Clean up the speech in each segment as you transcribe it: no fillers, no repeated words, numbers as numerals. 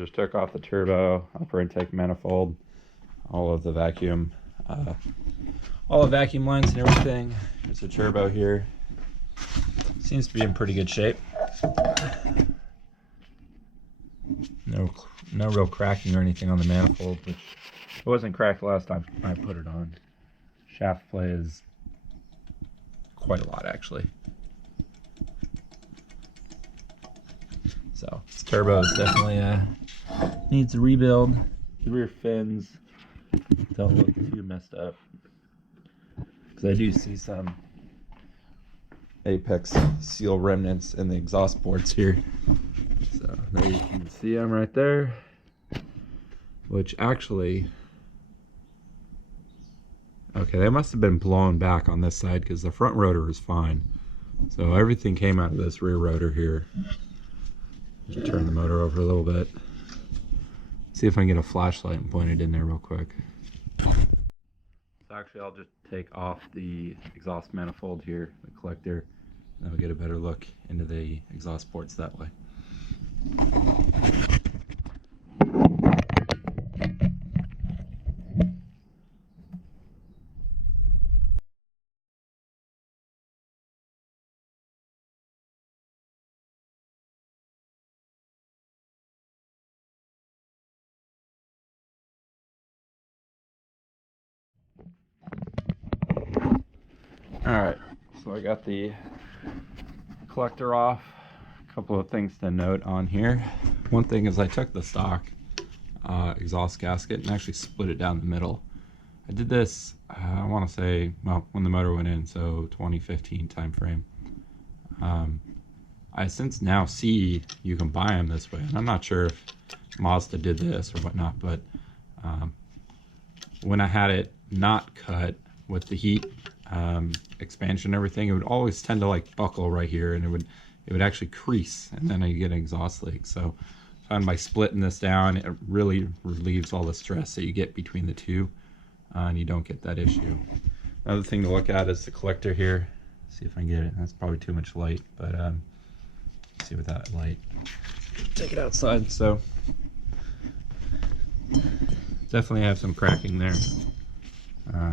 just took off the turbo, upper intake manifold, all of the vacuum, all the vacuum lines and everything. There's a turbo here. Seems to be in pretty good shape. No real cracking or anything on the manifold, which it wasn't cracked last time I put it on. Shaft play is quite a lot actually. So this turbo is definitely needs a rebuild. The rear fins don't look too messed up, because I do see some apex seal remnants in the exhaust ports here. So there you can see them right there, which actually, okay, they must have been blown back on this side because the front rotor is fine. So everything came out of this rear rotor here. Just turn the motor over a little bit. See if I can get a flashlight and point it in there real quick. So actually I'll just take off the exhaust manifold here, the collector, and we'll get a better look into the exhaust ports that way. Alright, so I got the collector off. A couple of things to note on here. One thing is I took the stock exhaust gasket and actually split it down the middle. I did this, I want to say, well, when the motor went in, so 2015 time frame. I since now see you can buy them this way, and I'm not sure if Mazda did this or whatnot, but when I had it not cut with the heat expansion and everything, it would always tend to like buckle right here, and it would actually crease, and then you get an exhaust leak. So I found by splitting this down, it really relieves all the stress that you get between the two, and you don't get that issue. Another thing to look at is the collector here. See if I can get it. That's probably too much light, but see with that light. Take it outside. So definitely have some cracking there,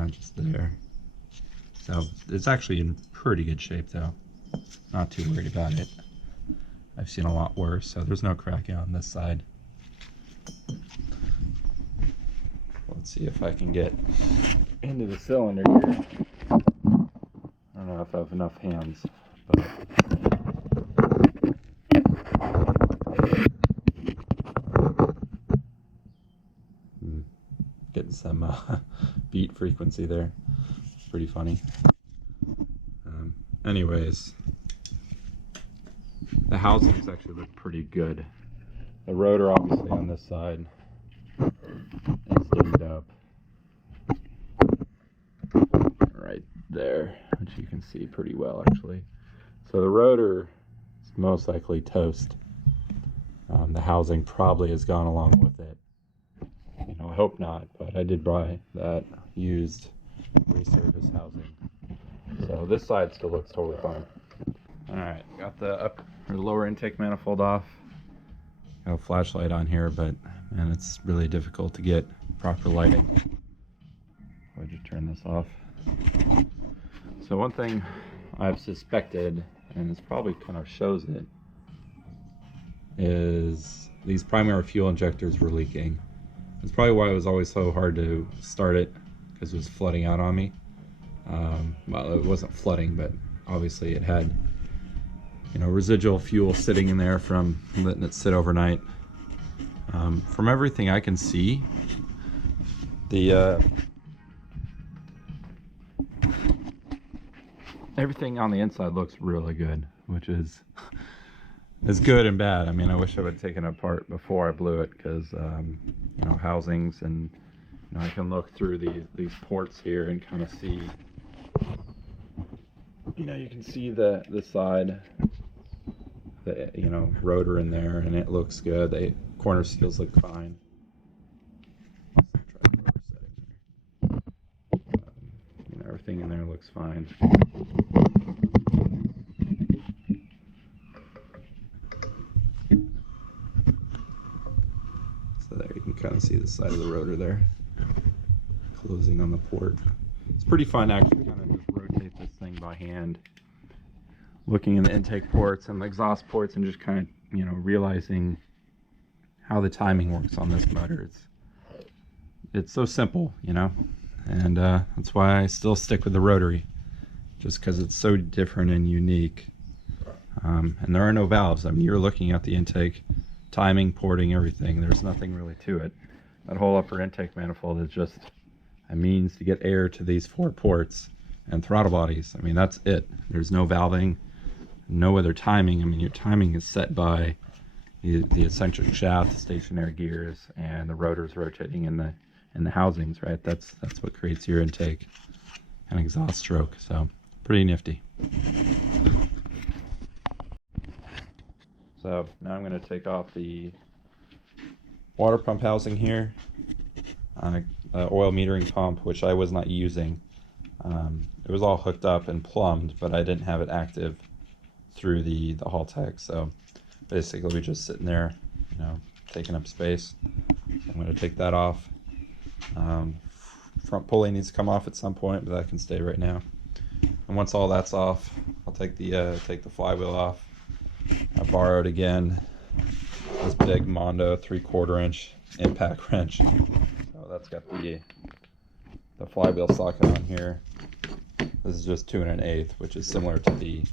just there. So it's actually in pretty good shape though. Not too worried about it. I've seen a lot worse, so there's no cracking on this side. Let's see if I can get into the cylinder here. I don't know if I have enough hands, but getting some beat frequency there. Pretty funny. Anyways, the housings actually look pretty good. The rotor obviously on this side is dimmed up right there, which you can see pretty well actually. So the rotor is most likely toast. The housing probably has gone along with it. You know, I hope not, but I did buy that used resurface housing. So this side still looks totally fine. Alright, got the lower intake manifold off. Got a flashlight on here, but man, it's really difficult to get proper lighting. I'll just turn this off. So one thing I've suspected, and this probably kind of shows it, is these primary fuel injectors were leaking. That's probably why it was always so hard to start it, because it was flooding out on me. Well, it wasn't flooding, but obviously it had, you know, residual fuel sitting in there from letting it sit overnight. From everything I can see, the everything on the inside looks really good, which is good and bad. I mean, I wish I would have taken it apart before I blew it, because you know, housings, and you know, I can look through these ports here and kind of see, you know, you can see the side, the, you know, rotor in there, and it looks good. The corner seals look fine. Try the rotor setting here. You know, everything in there looks fine. there you can kind of see the side of the rotor there closing on the port. It's pretty fun actually kind of just rotate this thing by hand, looking in the intake ports and the exhaust ports and just kind of, you know, realizing how the timing works on this motor. It's so simple, you know, and that's why I still stick with the rotary, just because it's so different and unique. And there are no valves. I mean, you're looking at the intake, timing, porting, everything. There's nothing really to it. That whole upper intake manifold is just a means to get air to these 4 ports and throttle bodies. I mean, that's it. There's no valving, no other timing. I mean, your timing is set by the eccentric shaft, the stationary gears, and the rotors rotating in the housings, right? That's what creates your intake and exhaust stroke. So pretty nifty. So now I'm going to take off the water pump housing here on a oil metering pump, which I was not using. It was all hooked up and plumbed, but I didn't have it active through the Haltech. So basically we're just sitting there, you know, taking up space. So I'm going to take that off. Front pulley needs to come off at some point, but that can stay right now. And once all that's off, I'll take the flywheel off. I borrowed again this big Mondo 3/4 inch impact wrench. So that's got the flywheel socket on here. This is just 2 1/8, which is similar to the,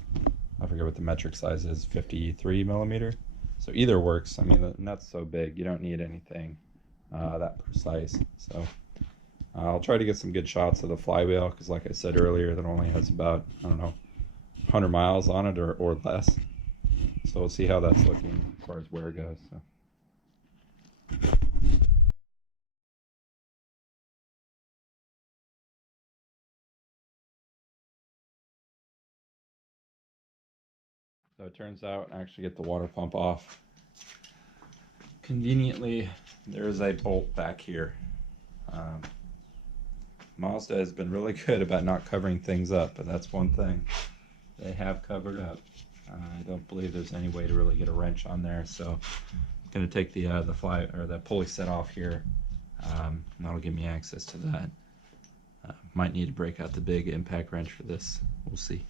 I forget what the metric size is, 53 millimeter. So either works. I mean, the nut's so big, you don't need anything that precise. So I'll try to get some good shots of the flywheel, because like I said earlier, that only has about, I don't know, 100 miles on it or less. So we'll see how that's looking as far as wear goes. So it turns out I actually get the water pump off. Conveniently, there is a bolt back here. Mazda has been really good about not covering things up, but that's one thing they have covered up. I don't believe there's any way to really get a wrench on there, so I'm going to take the pulley set off here. That'll give me access to that. Might need to break out the big impact wrench for this. We'll see.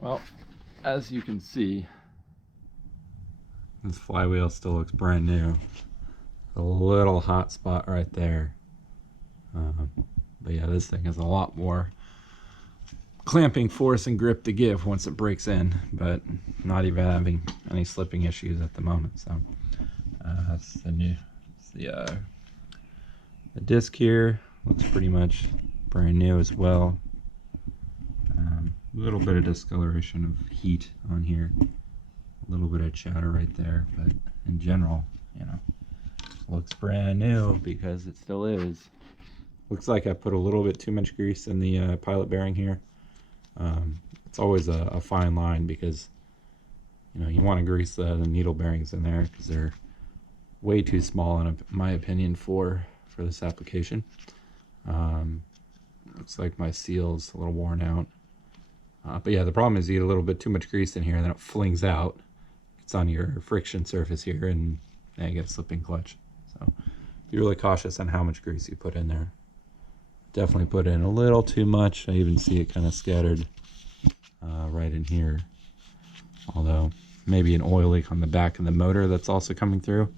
Well, as you can see, this flywheel still looks brand new. A little hot spot right there. But yeah, this thing has a lot more clamping force and grip to give once it breaks in, but not even having any slipping issues at the moment. So that's the disc here looks pretty much brand new as well. A little bit of discoloration of heat on here, a little bit of chatter right there, but in general, you know, looks brand new because it still is. Looks like I put a little bit too much grease in the pilot bearing here. It's always a fine line, because you know, you want to grease the needle bearings in there because they're way too small, in my opinion, for this application. Looks like my seal's a little worn out. But yeah, the problem is you get a little bit too much grease in here and then it flings out. It's on your friction surface here, and then you get a slipping clutch. So be really cautious on how much grease you put in there. Definitely put in a little too much. I even see it kind of scattered right in here. Although maybe an oil leak on the back of the motor that's also coming through,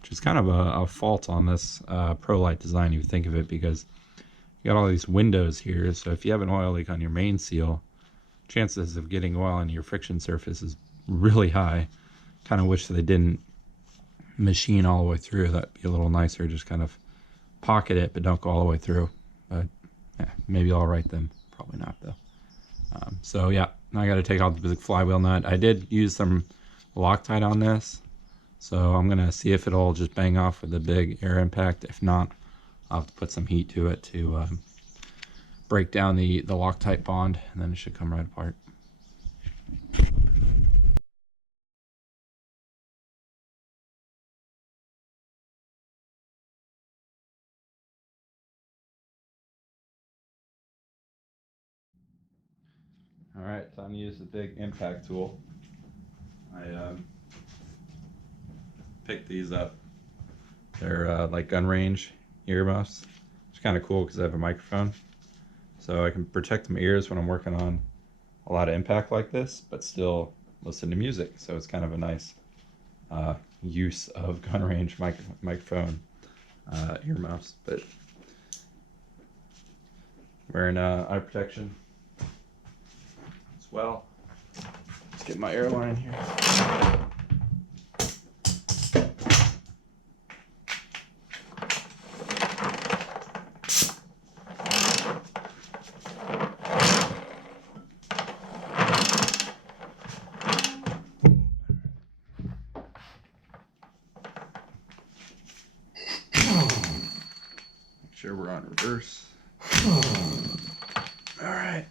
which is kind of a fault on this ProLite design, if you think of it, because you got all these windows here. So if you have an oil leak on your main seal, chances of getting oil on your friction surface is really high. Kind of wish they didn't machine all the way through. That'd be a little nicer. Just kind of pocket it, but don't go all the way through. But yeah, maybe all right then. Probably not though. So yeah, now I got to take out the big flywheel nut. I did use some Loctite on this, so I'm gonna see if it'll just bang off with the big air impact. If not, I'll have to put some heat to it to break down the Loctite bond, and then it should come right apart. All right, time to use the big impact tool. I picked these up. They're like gun range earmuffs. It's kind of cool because I have a microphone, so I can protect my ears when I'm working on a lot of impact like this, but still listen to music. So it's kind of a nice use of gun range microphone earmuffs. But wearing eye protection as well. Let's get my airline here. Make sure we're on reverse. All right.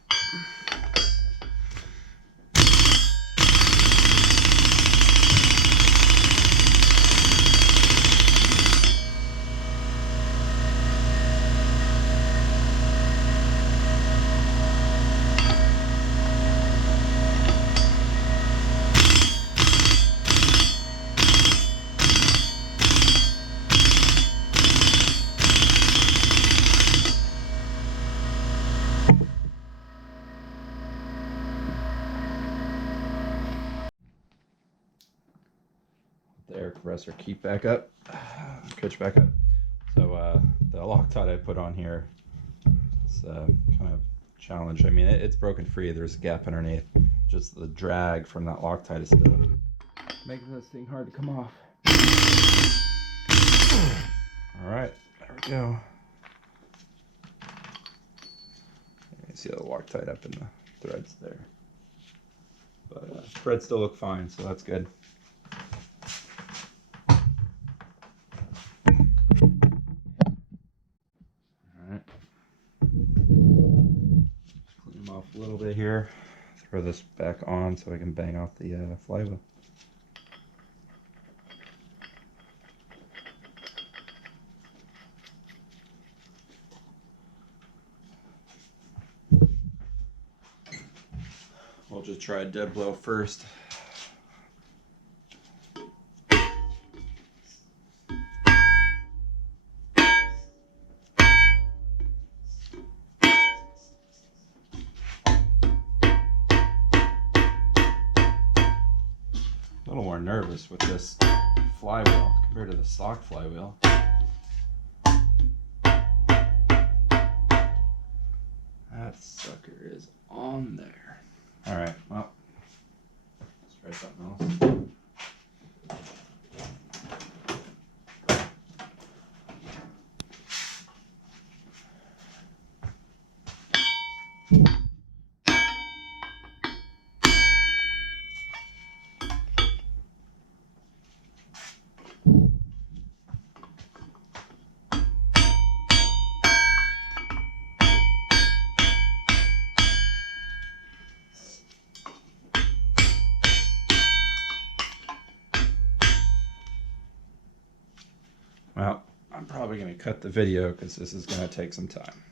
The air compressor keep back up, catch back up. So the Loctite I put on here, it's kind of challenge. I mean, it's broken free. There's a gap underneath. Just the drag from that Loctite is still making this thing hard to come off. All right, there we go. You can see the Loctite up in the threads there. But threads still look fine, so that's good. Clean them off a little bit here. Throw this back on so I can bang off the flywheel. We'll just try a dead blow first. A little more nervous with this flywheel compared to the stock flywheel. That sucker is on there. All right, well, let's try something else. Well, I'm probably going to cut the video because this is going to take some time.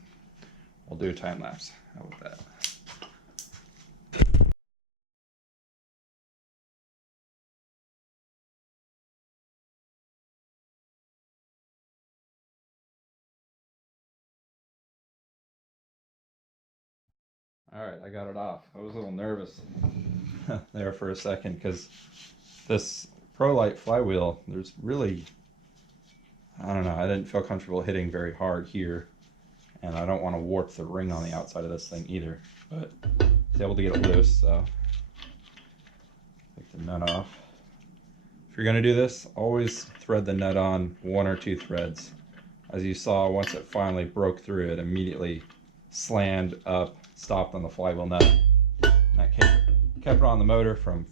We'll do a time lapse. How about that? All right, I got it off. I was a little nervous there for a second because this ProLite flywheel, there's really, I don't know, I didn't feel comfortable hitting very hard here, and I don't want to warp the ring on the outside of this thing either, but I was able to get it loose, so Take the nut off. If you're going to do this, always thread the nut on 1 or 2 threads. As you saw, once it finally broke through, it immediately slammed up, stopped on the flywheel nut. And that kept it on the motor from,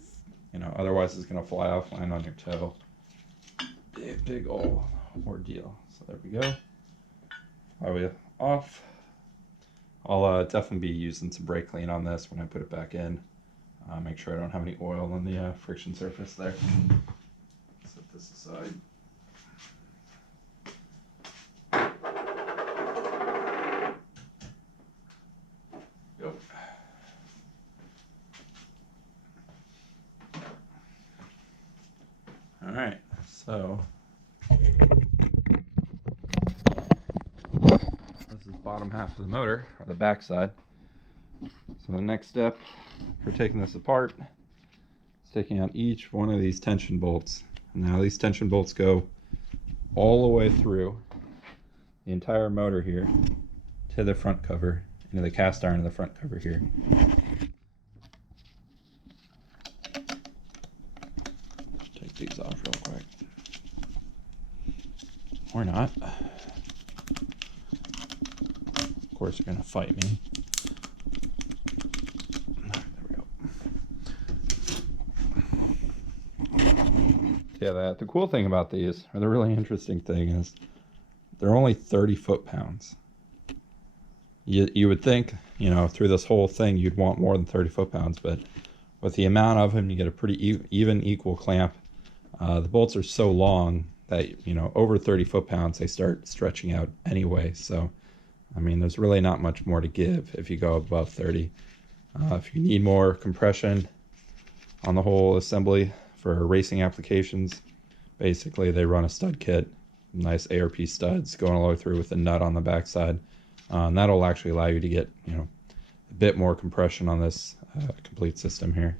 otherwise it's going to fly off, land on your toe. Big old ordeal. So there we go. Flywheel off. I'll definitely be using some brake clean on this when I put it back in. Make sure I don't have any oil on the friction surface there. Set this aside. Yep. All right, so this is bottom half of the motor, or the back side. So the next step for taking this apart is taking out each one of these tension bolts. Now these tension bolts go all the way through the entire motor here to the front cover, into the cast iron of the front cover here. Take these off real quick. Or not. Of course you're gonna fight me. Yeah, the cool thing about these, or the really interesting thing, is they're only 30 foot-pounds. You would think, through this whole thing, you'd want more than 30 foot-pounds, but with the amount of them, you get a pretty even, equal clamp. The bolts are so long that, over 30 foot-pounds, they start stretching out anyway. So, there's really not much more to give if you go above 30. If you need more compression on the whole assembly, for racing applications, basically they run a stud kit, nice ARP studs going all the way through with a nut on the backside. And that'll actually allow you to get a bit more compression on this complete system here.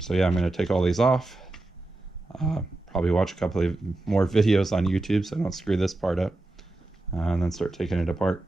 So yeah, I'm going to take all these off. Probably watch a couple of more videos on YouTube so I don't screw this part up, and then start taking it apart.